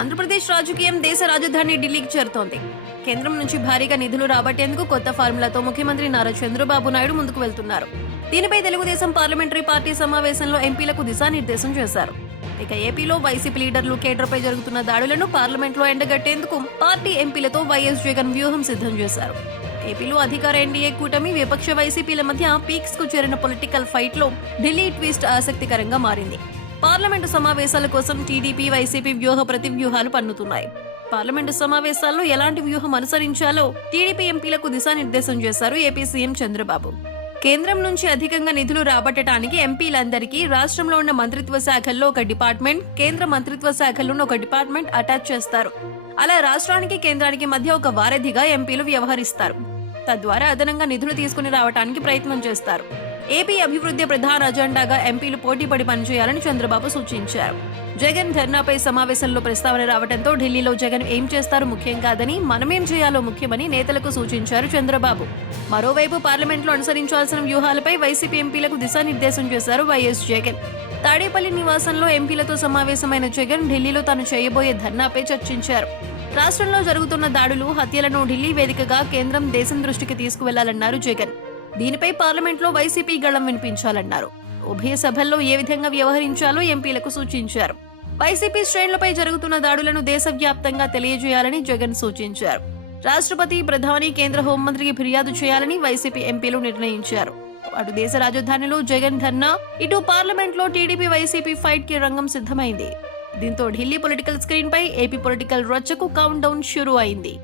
ఆంధ్రప్రదేశ్ రాజకీయం దేశ రాజధాని ఢిల్లీకి చేరుతోంది. కేంద్రం నుంచి భారీగా నిధులు రాబట్టేందుకు కొత్త ఫార్ములాతో ముఖ్యమంత్రి నారా చంద్రబాబు నాయుడు ముందుకు వెళ్తున్నారు. దీనిపై తెలుగుదేశం పార్లమెంటరీ పార్టీ సమావేశంలో ఎంపీలకు దిశానిర్దేశం చేశారు. ఇక ఏపీలో వైసీపీ లీడర్లు కేడర్పై జరుగుతున్న దాడులను పార్లమెంట్లో ఎండగట్టేందుకు పార్టీ ఎంపీలతో వైఎస్ జగన్ వ్యూహం సిద్ధం చేశారు. ఏపీలో అధికార ఎన్డీఏ కూటమి విపక్ష వైసీపీల మధ్య పీక్స్కు చేరిన పొలిటికల్ ఫైట్లో ఢిల్లీ ట్విస్ట్ ఆసక్తికరంగా మారింది. పార్లమెంటు సమావేశాల కోసం టీడీపీ వైసీపీ వ్యూహ ప్రతివ్యూహాలు పన్నుతున్నాయి. పార్లమెంటు సమావేశాల్లో ఎలాంటి వ్యూహం అనుసరించాలో టీడీపీ ఎంపీలకు దిశానిర్దేశం చేశారు ఏపీ సీఎం చంద్రబాబు. కేంద్రం నుంచి అధికంగా నిధులు రాబట్టడానికి ఎంపీలందరికీ రాష్ట్రంలో ఉన్న మంత్రిత్వ శాఖల్లో ఒక డిపార్ట్మెంట్ కేంద్ర మంత్రిత్వ శాఖలను ఒక డిపార్ట్మెంట్ అటాచ్ చేస్తారు. అలా రాష్ట్రానికి కేంద్రానికి మధ్య ఒక వారధిగా ఎంపీలు వ్యవహరిస్తారు. తద్వారా అదనంగా నిధులు తీసుకుని రావడానికి ప్రయత్నం చేస్తారు. ఏపీ అభివృద్ధి ప్రధాన అజెండాగా ఎంపీలు పోటీపడి పనిచేయాలని చంద్రబాబు సూచించారు. జగన్ ధర్నాపై సమావేశంలో ప్రస్తావన రావడంతో ఢిల్లీలో జగన్ ఏం చేస్తారు ముఖ్యం కాదని మనమేం చేయాలో ముఖ్యమని నేతలకు సూచించారు చంద్రబాబు. మరోవైపు పార్లమెంట్లో అనుసరించాల్సిన వ్యూహాలపై వైసీపీ ఎంపీలకు దిశానిర్దేశం చేశారు వైఎస్ జగన్. తాడేపల్లి నివాసంలో ఎంపీలతో సమావేశమైన జగన్ ఢిల్లీలో తాను చేయబోయే ధర్నాపై చర్చించారు. రాష్ట్రంలో జరుగుతున్న దాడులు హత్యలను ఢిల్లీ వేదికగా కేంద్రం దేశం దృష్టికి తీసుకువెళ్ళాలన్నారు జగన్. దీనిపై పార్లమెంట్లో వైసీపీ గళం వినిపించాలన్నారు. ఉభయ సభల్లో ఏ విధంగా వ్యవహరించాలో ఎంపీలకు సూచించారు. వైసీపీ శ్రేణులపై జరుగుతున్న దాడులను దేశవ్యాప్తంగా తెలియజేయాలని జగన్ సూచించారు. రాష్ట్రపతి ప్రధాని కేంద్ర హోంమంత్రికి ఫిర్యాదు చేయాలని వైసీపీ ఎంపీలు నిర్ణయించారు. అటు దేశ రాజధానిలో జగన్ ధర్నా ఇటు పార్లమెంట్లో టీడీపీ వైసీపీ ఫైట్కి రంగం సిద్ధమైంది. దీంతో ఢిల్లీ పొలిటికల్ స్క్రీన్ పై ఏపీ పొలిటికల్ రచ్చకు కౌంట్ డౌన్ షురూ అయింది